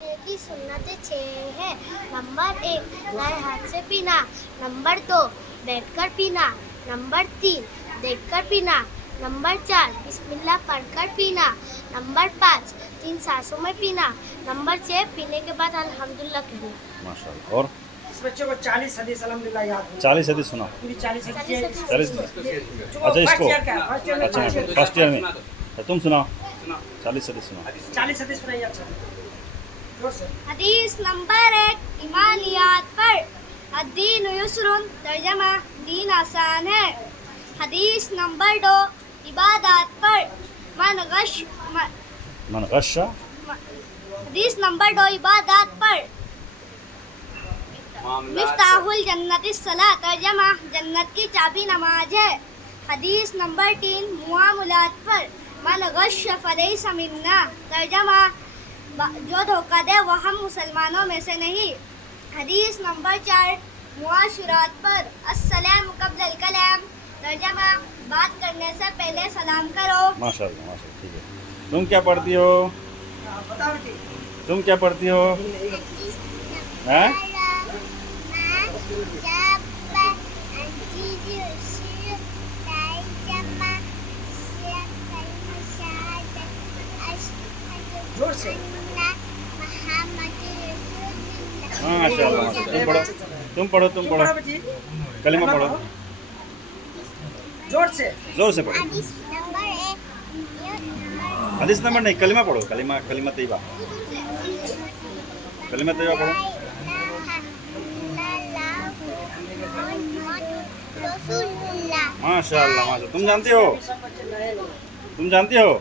की सुन्नतें छह है। नंबर एक दाएँ हाथ से पीना। नंबर दो बैठकर पीना। नंबर तीन देखकर पीना। नंबर चार बिस्मिल्लाह पढ़कर पीना। नंबर पाँच तीन सांसों में पीना। नंबर छः पीने के बाद अल्हम्दुलिल्लाह कहना। माशाल्लाह। और? इस बच्चे को चालीस हदीस अलहमदिल्ला याद चालीस हदीस सुना चालीस अच्छा इसको फ़र्स्ट ईयर में अच्छा। फ़र्स्ट ईयर में। तो तुम सुनाओ। चालीस हदीस सुनाओ। चालीस हदीस सुनाइए अच्छा। हदीस नंबर एक ईमानियात पर। अदीन युसरुन तर्जमा दीन आसान है। हदीस नंबर दो इबादत पर। मन गश मन गशा हदीस नंबर दो इबादत पर। मिफ्ताहुल जन्नत सला तर्जमा जन्नत की चाबी नमाज़ है। हदीस नंबर तीन मुआमलात पर। मन गश फलैस मिन्ना तर्जमा जो धोखा दे वह हम मुसलमानों में से नहीं। हदीस नंबर चार मुआशरात पर। अस्सलाम कब्ल कलाम। तर्जमा बात करने से पहले सलाम करो। माशाल्लाह माशाल्लाह ठीक है। तुम क्या पढ़ती हो? तुम क्या पढ़ती हो? हैं? ज़ोर से। माशाल्लाह माशाल्लाह तुम पढ़ो तुम पढ़ो तुम पढ़ो। कलिमा पढ़ो। ज़ोर से। ज़ोर से पढ़ो। हदीस नंबर नहीं कलिमा पढ़ो। कलिमा कलिमा तैयबा कलिमा तैयबा पढ़ो। माशाल्लाह माशाल्लाह। तुम जानती हो? तुम जानती हो?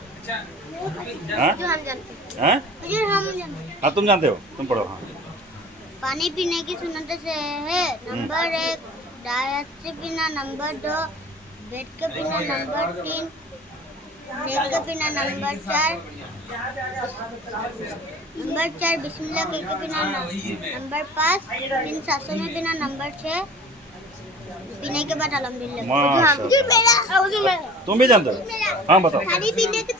हाँ? जानते हैं। हैं? जो हम जानते हैं। हाँ तुम जानते हो? तुम पढ़ो हाँ। पानी पीने की सुन्नत से है। नंबर एक दायत से पीना नंबर दो बैठ के पीना नंबर तीन देख के पीना नंबर चार नंबर चार बिस्मिल्लाह कह के पीना नंबर पाँच तीन सांसों में पीना नंबर छः पीने के बाद अलहमदिल्ला हुजूर मेरा। तुम भी जानते हो? हाँ बताओ। पानी पीने की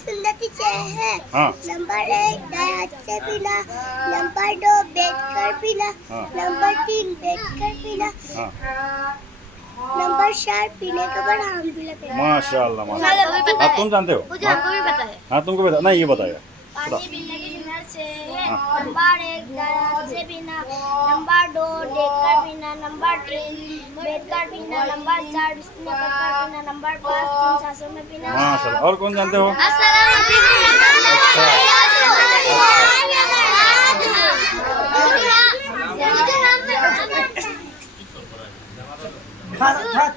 से है। हाँ। नंबर एक से पीना नंबर दो बैठ कर पीना हाँ। नंबर तीन बैठ कर पीना हाँ। नंबर चार पीने के बाद अल्हम्दुलिल्लाह कहना। माशाल्लाह माशाल्लाह। हाँ तुम जानते हो? मुझे हमको भी पता है। हाँ तुमको पता नहीं ये बताएगा से है हाँ। नंबर एक से पीना नंबर दो देख कर पीना नंबर तीन बैठ कर पीना नंबर चार पीना नंबर पाँच तीन सांसों में पीना माशाल्लाह और कौन जानते हो था था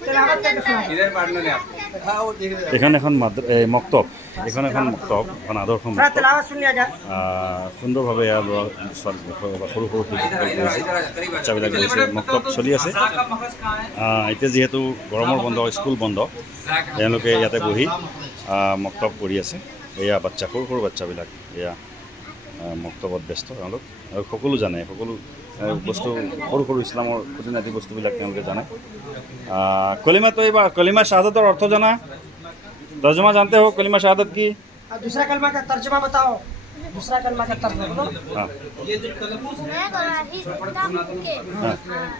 तिलावत करके এখানে এখন মক্তব। এখানে এখন মক্তব এখন আদর্শ সুন্দরভাবে ইয়াৰ ল'ৰা সৰু সৰু বাচ্চাবিলাক গৈছে মক্তব চলি আছে। এতিয়া যিহেতু গৰমৰ বন্ধ স্কুল বন্ধ তেওঁলোকে ইয়াতে বহি মক্তব কৰি আছে। এয়া বাচ্চা সৰু সৰু বাচ্চাবিলাক এয়া মক্তবত ব্যস্ত তেওঁলোক। আৰু সকলো জানে সকলো বস্তু, সৰু সৰু ইছলামৰ খুঁটিনাটি বস্তুবিলাক তেওঁলোকে জানে। কলিমাটো এইবাৰ, কলিমা শ্বাহাদতৰ অৰ্থ জানা। তৰ্জমা জানতে হওক, কলিমা শ্বাহাদত কি? দুচৰা কলিমা তৰ্জমা বতাও। दूसरा कलमा बोलो। हाँ। मैं गवाही देता हूँ कि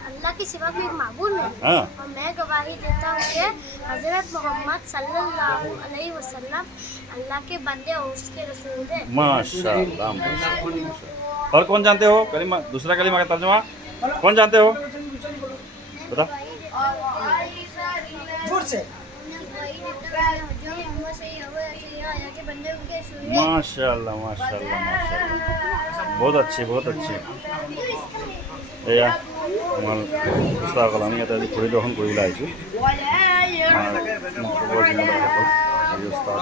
अल्लाह के सिवा कोई माबूद नहीं। हाँ। और मैं गवाही देता हूँ कि हज़रत मोहम्मद सल्लल्लाहु अलैहि वसल्लम अल्लाह के बंदे और उसके रसूल हैं। माशाल्लाह माशाल्लाह। और कौन जानते हो? कलिमा दूसरा कलिमा का तर्जुमा। कौन जानते हो? बता। ज़ोर से। माशाल्लाह माशाल्लाह माशाल्लाह बहुत अच्छी बहुत अच्छी এয়া আমাৰ পুস্তাকসকল আমি ইয়াতে আজি পৰিদৰ্শন কৰিবলৈ আহিছোঁ আমাৰ খবৰ জিম্মেদাৰসকল আজি উস্তাদ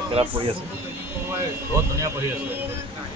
একেৰা পঢ়ি আছে বহুত ধুনীয়া পঢ়ি আছে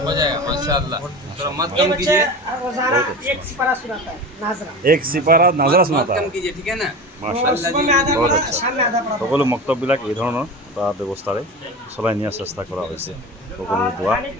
हो जाएगा माशाल्लाह थोड़ा मत ये कम बच्चे कीजिए रोजाना एक सिपारा सुनाता है नाजरा এক সিপাৰা নাজৰা मत শুনাতা कम कीजिए ठीक है ना वो মাশাল্লাহ सुबह में आधा बहुत पढ़ा अच्छा। शाम में आधा पढ़ा সকলো মক্তববিলাক এই ধৰণৰ এটা ব্যৱস্থাৰে চলাই নিয়াৰ চেষ্টা কৰা হৈছে সকলোৰে দোৱা खाने